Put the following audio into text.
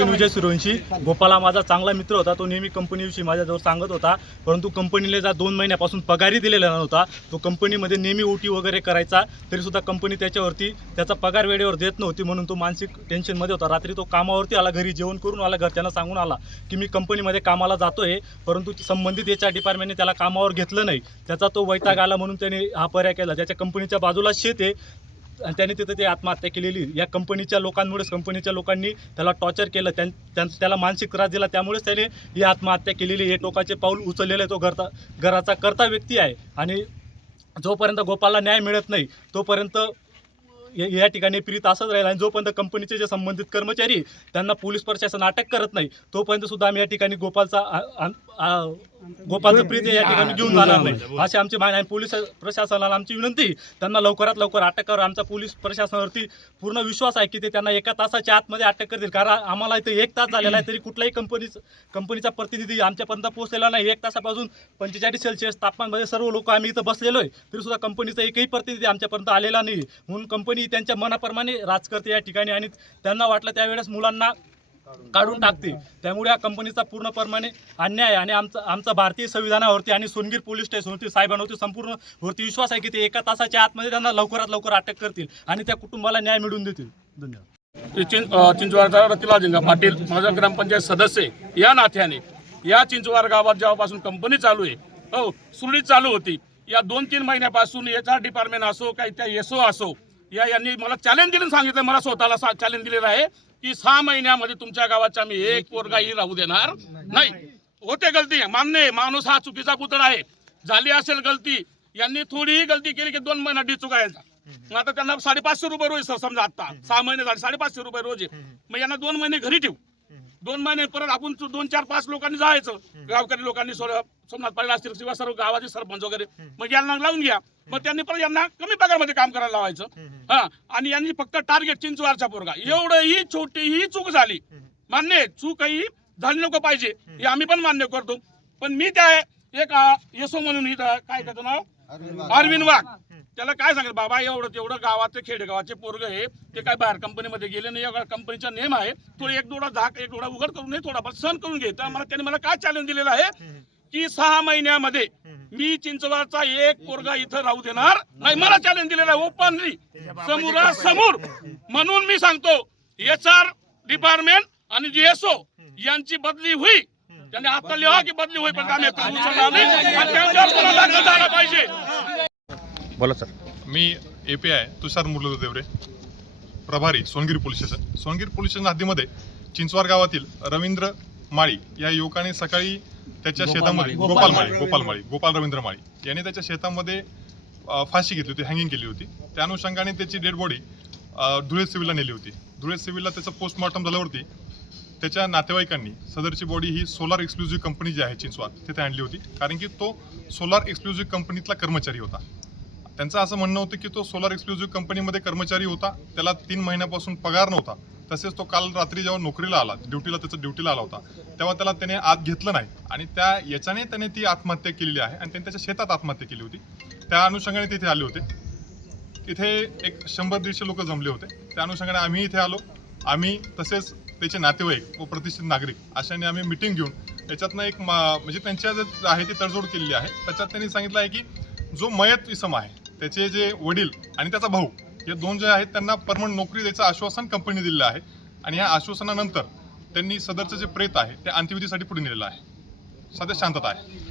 विजय सूर्यवंशी. गोपाला माझा चांगला मित्र होता. तो नेहमी कंपनीविषयी माझ्याजवळ सांगत होता, परंतु कंपनीला जा 2 महिन्यापासून पगारही दिलेला नव्हता. तो कंपनीमध्ये नेहमी ओटी वगैरे करायचा, तरीसुद्धा कंपनी त्याचा पगार वेळेवर देत नव्हती, म्हणून तो मानसिक टेन्शनमध्ये होता. रात्री तो कामावरती आला, घरी जेवण करून आला, घरच्यांना सांगून आला की मी कंपनीमध्ये कामाला जातोय, परंतु संबंधित HR डिपार्टमेंटने त्याला कामावर घेतलं नाही. त्याचा तो वैताग आला म्हणून त्याने हा पर्याय केला. त्याच्या कंपनीच्या बाजूला शेत आहे आणि त्याने तिथे ते आत्महत्या केलेली. या कंपनीच्या लोकांमुळेच, कंपनीच्या लोकांनी त्याला टॉर्चर केलं, त्याला मानसिक त्रास दिला, त्यामुळेच त्याने ही आत्महत्या केलेली. हे टोकाचे पाऊल उचललेलं आहे. तो घराचा कर्ता व्यक्ती आहे आणि जोपर्यंत गोपालला न्याय मिळत नाही तोपर्यंत या ठिकाणी प्रीत असंच राहील. आणि जोपर्यंत कंपनीचे जे संबंधित कर्मचारी त्यांना पोलीस प्रशासन अटक करत नाही तोपर्यंत सुद्धा आम्ही या ठिकाणी गोपालचं प्रीत या ठिकाणी घेऊन जाणार नाही, असे आमची मागणी आहे. पोलीस प्रशासनाला आमची विनंती, त्यांना लवकरात लवकर अटक करा. आमचा पोलीस प्रशासनावरती पूर्ण विश्वास आहे की ते त्यांना 1 तासाच्या आतमध्ये अटक करतील, कारण आम्हाला इथे 1 तास झालेला आहे तरी कुठलाही कंपनीचा प्रतिनिधी आमच्यापर्यंत पोहोचलेला नाही. 1 तासापासून 45 सेल्सिअस तापमानमध्ये सर्व लोक आम्ही इथं बसलेलो आहे, तरीसुद्धा कंपनीचा एकही प्रतिनिधी आमच्यापर्यंत आलेला नाही. म्हणून कंपनी त्यांच्या मनाप्रमाणे राज करते या ठिकाणी आणि त्यांना वाटलं त्यावेळेस मुलांना काढून टाकते. त्यामुळे या कंपनीचा पूर्णपणे अन्याय आणि आमचा भारतीय संविधानावरती आणि सोनगीर पोलीस स्टेशनवरती साहेबांवरती संपूर्ण वरती विश्वास आहे की ते 1 तासाच्या आतमध्ये त्यांना लवकरात लवकर अटक करतील आणि त्या कुटुंबाला न्याय मिळवून देतील. धन्यवाद. चिंचवाडचा रतिलाल पाटील माझा ग्रामपंचायत सदस्य या नात्याने या चिंचवाड गावात जेव्हापासून कंपनी चालू आहे, सुरळीत चालू होती, या 2-3 महिन्यापासून HR डिपार्टमेंट असो काही त्या SO असो यांनी मला चॅलेंज दिलं, सांगितलं, मला स्वतःला चॅलेंज दिलेलं आहे की 6 महिन्यामध्ये तुमच्या गावाचा आम्ही एक पोरगाही राहू देणार नाही. होते गलती, मान्य आहे, माणूस हा चुकीचा पुतळा आहे, झाली असेल गलती, यांनी थोडीही गलती केली की 2 महिना डिचुकायचा. मग आता त्यांना 550 रुपये रोज, समजा आता 6 महिने झाले 550 रुपये रोज आहे, मग यांना 2 महिने घरी ठेवू, 2 महिने परत आपण 2-4-5 लोकांनी जायचं, गावकरी लोकांनी सोमनाथ पाटील असतील किंवा सर्व गावाचे सरपंच वगैरे, मग यांना लावून घ्या. मग त्यांनी परत यांना कमी पगारमध्ये काम करायला लावायचं. आणि यांनी फक्त टार्गेट चिंचवाडचा पोरगा, एवढंही छोटीही चूक झाली, मान्य, चूकही झाली नको पाहिजे हे आम्ही पण मान्य करतो. पण मी त्या एक SO म्हणून इथं काय त्याचं नाव अरविंद वाघ, त्याला काय सांगेल, बाबा एवढं तेवढं गावाचे खेडेगावाचे पोरग आहे, ते काय बाहेर कंपनीमध्ये गेले नाही, कंपनीचा नेम आहे, तो एक डोळा उघड करून नाही, थोडाफार सहन करून घे. तर त्याने मला काय चॅलेंज दिलेलं आहे की 6 महिन्यामध्ये मी चिंचवाडचा एक पोरगा इथं राहू देणार नाही. मला चॅलेंज दिलेलं आहे ओपनली, समोरासमोर. म्हणून मी सांगतो HR डिपार्टमेंट आणि SO यांची बदली होई, त्यांनी आता लिहा की बदली होई, पण आम्ही पाहिजे. बोला सर. मी API तुषार मुरलीधर देवरे, प्रभारी Songir police station. Songir police station हद्दीमध्ये चिंचवाड गावातील रवींद्र माळी या युवकाने सकाळी त्याच्या शेतामध्ये गोपाल रवींद्र माळी याने त्याच्या शेतामध्ये फाशी घेतली होती, हँगिंग केली होती. त्या अनुषंगाने त्याची डेड बॉडी धुळे सिव्हिलला नेली होती. धुळे सिव्हिलला त्याचं पोस्टमॉर्टम झाल्यावरती त्याच्या नातेवाईकांनी सदरची बॉडी ही सोलार एक्सक्लुझिव्ह कंपनी जी आहे चिंचवाड तिथे आणली होती, कारण की तो सोलार एक्सक्लुझिव्ह कंपनीतला कर्मचारी होता. त्यांचं असं म्हणणं होतं की तो सोलार एक्सक्लुझिव्ह कंपनीमध्ये कर्मचारी होता, त्याला 3 महिन्यापासून पगार नव्हता. तसेच तो काल रात्री जेव्हा नोकरीला आला, ड्युटीला आला होता, तेव्हा त्याला त्याने आत घेतलं नाही आणि याच्याने त्याने ती आत्महत्या केलेली आहे आणि त्याने त्याच्या शेतात आत्महत्या केली होती. त्या अनुषंगाने तिथे आले होते. तिथे एक 100-150 लोक जमले होते. त्या अनुषंगाने आम्ही इथे आलो. आम्ही तसेच त्याचे नातेवाईक व प्रतिष्ठित नागरिक अशाने आम्ही मिटिंग घेऊन त्याच्यातनं एक म्हणजे त्यांच्या जे आहे ती तडजोड केलेली आहे. त्याच्यात त्यांनी सांगितलं आहे की जो मयत इसम आहे त्याचे जे वडील आणि त्याचा भाऊ हे 2 जे आहेत त्यांना परमनंट नोकरी द्यायचं आश्वासन कंपनी दिलेलं आहे आणि या आश्वासनानंतर त्यांनी सदरचं जे प्रेत आहे ते अंत्यविधीसाठी पुढे नेलेलं आहे. सध्या शांतता आहे.